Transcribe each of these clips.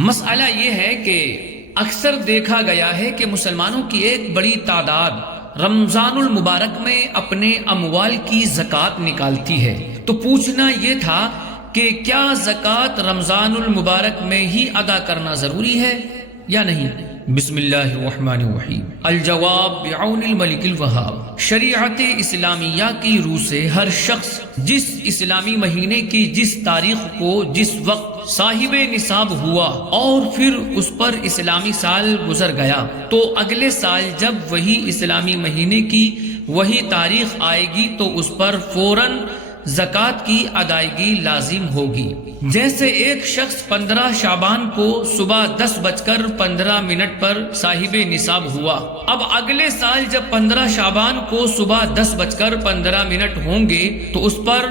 مسئلہ یہ ہے کہ اکثر دیکھا گیا ہے کہ مسلمانوں کی ایک بڑی تعداد رمضان المبارک میں اپنے اموال کی زکوٰۃ نکالتی ہے۔ تو پوچھنا یہ تھا کہ کیا زکوٰۃ رمضان المبارک میں ہی ادا کرنا ضروری ہے یا نہیں؟ بسم اللہ الرحمن الرحیم۔ الجواب بعون الملک الوہاب۔ شریعت اسلامیہ کی روح سے ہر شخص جس اسلامی مہینے کی جس تاریخ کو جس وقت صاحب نصاب ہوا اور پھر اس پر اسلامی سال گزر گیا، تو اگلے سال جب وہی اسلامی مہینے کی وہی تاریخ آئے گی تو اس پر فوراً زکوٰۃ کی ادائیگی لازم ہوگی۔ جیسے ایک شخص 15 شعبان کو صبح 10:15 پر صاحب نصاب ہوا، اب اگلے سال جب 15 شعبان کو صبح 10:15 ہوں گے تو اس پر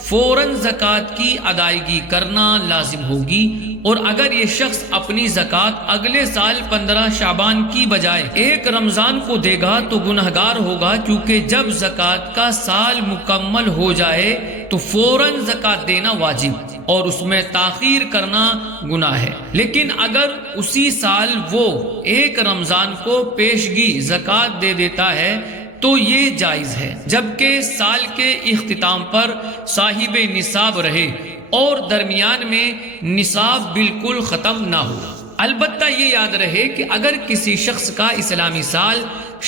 فوراً زکوٰۃ کی ادائیگی کرنا لازم ہوگی۔ اور اگر یہ شخص اپنی زکوٰۃ اگلے سال 15 شعبان کی بجائے 1 رمضان کو دے گا تو گنہگار ہوگا، کیونکہ جب زکوٰۃ کا سال مکمل ہو جائے تو فوراً زکوٰۃ دینا واجب اور اس میں تاخیر کرنا گناہ ہے۔ لیکن اگر اسی سال وہ 1 رمضان کو پیشگی زکوٰۃ دے دیتا ہے تو یہ جائز ہے، جبکہ سال کے اختتام پر صاحب نصاب رہے اور درمیان میں نصاب بالکل ختم نہ ہو۔ البتہ یہ یاد رہے کہ اگر کسی شخص کا اسلامی سال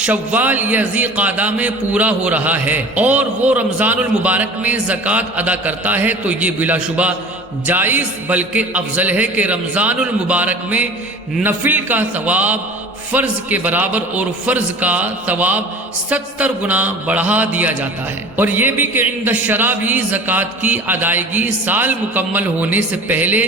شوال یا ذی قعدہ میں پورا ہو رہا ہے اور وہ رمضان المبارک میں زکوٰۃ ادا کرتا ہے تو یہ بلا شبہ جائز بلکہ افضل ہے کہ رمضان المبارک میں نفل کا ثواب فرض کے برابر اور فرض کا ثواب 70 گنا بڑھا دیا جاتا ہے۔ اور یہ بھی کہ عند الشرع بھی زکوٰۃ کی ادائیگی سال مکمل ہونے سے پہلے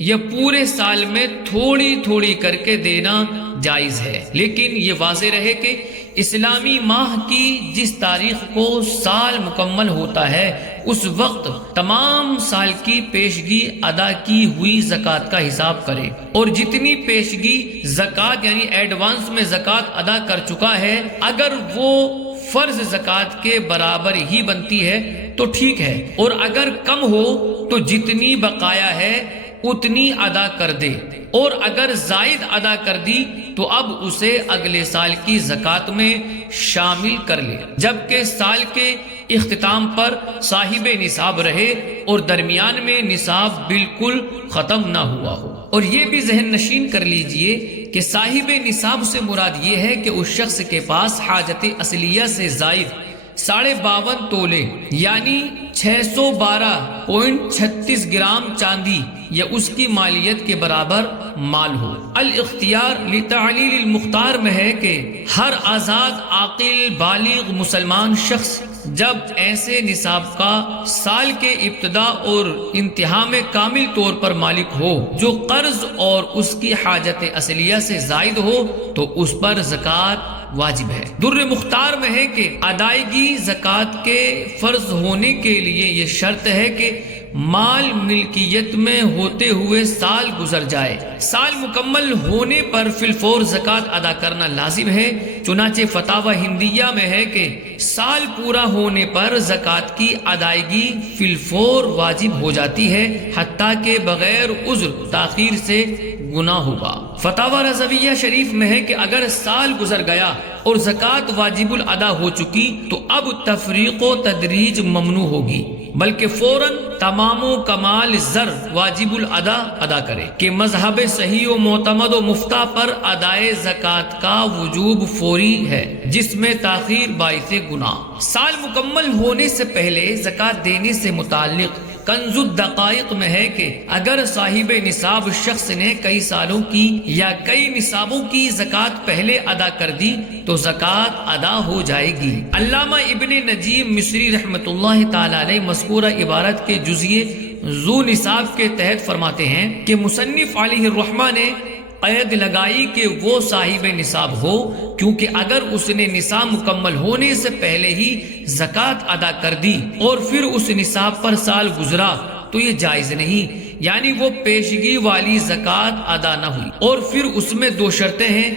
یا پورے سال میں تھوڑی تھوڑی کر کے دینا جائز ہے، لیکن یہ واضح رہے کہ اسلامی ماہ کی جس تاریخ کو سال مکمل ہوتا ہے اس وقت تمام سال کی پیشگی ادا کی ہوئی زکوٰۃ کا حساب کرے، اور جتنی پیشگی زکوٰۃ یعنی ایڈوانس میں زکوٰۃ ادا کر چکا ہے اگر وہ فرض زکوٰۃ کے برابر ہی بنتی ہے تو ٹھیک ہے، اور اگر کم ہو تو جتنی بقایا ہے اتنی ادا کر دے، اور اگر زائد ادا کر دی تو اب اسے اگلے سال کی زکوٰۃ میں شامل کر لے، جبکہ سال کے اختتام پر صاحب نصاب رہے اور درمیان میں نصاب بالکل ختم نہ ہوا ہو۔ اور یہ بھی ذہن نشین کر لیجئے کہ صاحب نصاب سے مراد یہ ہے کہ اس شخص کے پاس حاجت اصلیہ سے زائد 52.5 تولے یعنی 612.36 گرام چاندی یا اس کی مالیت کے برابر مال ہو۔ الاختیار لتعلیل المختار میں ہے کہ ہر آزاد عاقل بالغ مسلمان شخص جب ایسے نصاب کا سال کے ابتدا اور انتہا میں کامل طور پر مالک ہو جو قرض اور اس کی حاجت اصلیہ سے زائد ہو تو اس پر زکوٰۃ واجب ہے۔ در مختار میں ہے کہ ادائیگی زکوٰۃ کے فرض ہونے کے لیے یہ شرط ہے کہ مال ملکیت میں ہوتے ہوئے سال گزر جائے۔ سال مکمل ہونے پر فی الفور زکوٰۃ ادا کرنا لازم ہے، چنانچہ فتاوی ہندیہ میں ہے کہ سال پورا ہونے پر زکوٰۃ کی ادائیگی فی الفور واجب ہو جاتی ہے، حتیٰ کہ بغیر عذر تاخیر سے گناہ ہوگا۔ فتاوی رضویہ شریف میں ہے کہ اگر سال گزر گیا اور زکوٰۃ واجب الادا ہو چکی تو اب تفریق و تدریج ممنوع ہوگی، بلکہ فوراً تمام و کمال زر واجب الادا ادا کرے کہ مذہب صحیح و معتمد و مفتہ پر ادائے زکوٰۃ کا وجوب فوری ہے، جس میں تاخیر باعث گناہ۔ سال مکمل ہونے سے پہلے زکوٰۃ دینے سے متعلق کنز الدقائق میں ہے کہ اگر صاحب نصاب شخص نے کئی سالوں کی یا کئی نصابوں کی زکوٰۃ پہلے ادا کر دی تو زکوٰۃ ادا ہو جائے گی۔ علامہ ابن نجیم مصری رحمۃ اللہ تعالی علیہ مذکورہ عبارت کے جزیے ذو نصاب کے تحت فرماتے ہیں کہ مصنف علیہ الرحمہ نے قید لگائی کہ وہ صاحب نصاب ہو، کیونکہ اگر اس نے نصاب مکمل ہونے سے پہلے ہی زکوٰۃ ادا کر دی اور پھر اس نصاب پر سال گزرا تو یہ جائز نہیں، یعنی وہ پیشگی والی زکوٰۃ ادا نہ ہوئی۔ اور پھر اس میں 2 شرطیں ہیں،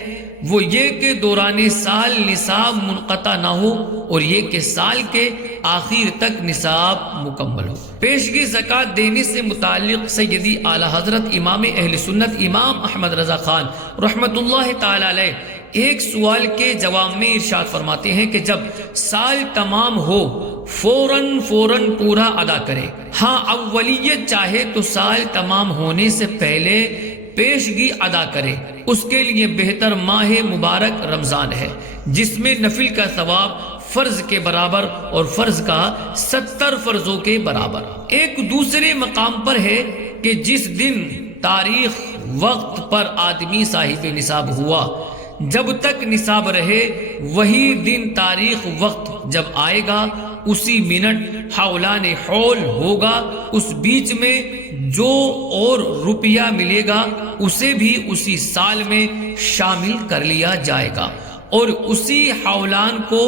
وہ یہ کہ دوران سال نصاب منقطع نہ ہو اور یہ کہ سال کے آخر تک نصاب مکمل ہو۔ پیشگی زکوٰۃ دینے سے متعلق سیدی اعلیٰ حضرت امام اہل سنت امام احمد رضا خان رحمۃ اللہ تعالی علیہ ایک سوال کے جواب میں ارشاد فرماتے ہیں کہ جب سال تمام ہو فوراً پورا ادا کرے۔ ہاں اولیت چاہے تو سال تمام ہونے سے پہلے پیشگی ادا کرے، اس کے لیے بہتر ماہ مبارک رمضان ہے جس میں نفل کا ثواب فرض کے برابر اور فرض کا 70 فرضوں کے برابر۔ ایک دوسرے مقام پر ہے کہ جس دن تاریخ وقت پر آدمی صاحب نصاب ہوا، جب تک نصاب رہے وہی دن تاریخ وقت جب آئے گا اسی منٹ حولان حول ہوگا، اس بیچ میں جو اور روپیہ ملے گا اسے بھی اسی سال میں شامل کر لیا جائے گا اور اسی حولان کو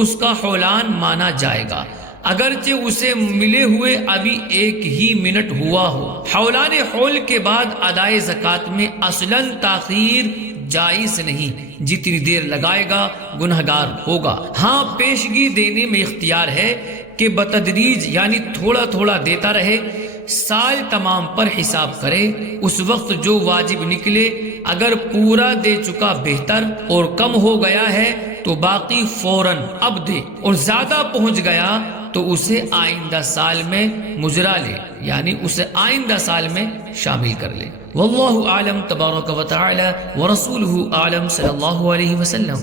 اس کا حولان مانا جائے گا، اگرچہ اسے ملے ہوئے ابھی ایک ہی منٹ ہوا ہو۔ حولان حول کے بعد ادائے زکوٰۃ میں اصلاً تاخیر جائز نہیں، جتنی دیر لگائے گا گنہگار ہوگا۔ ہاں پیشگی دینے میں اختیار ہے کہ بتدریج یعنی تھوڑا تھوڑا دیتا رہے، سال تمام پر حساب کرے، اس وقت جو واجب نکلے اگر پورا دے چکا بہتر اور کم ہو گیا ہے تو باقی فوراً اب دے، اور زیادہ پہنچ گیا تو اسے آئندہ سال میں مجرا لے، یعنی اسے آئندہ سال میں شامل کر لے۔ واللہ اعلم تبارک و تعالی ورسولہ اعلم صلی اللہ علیہ وسلم۔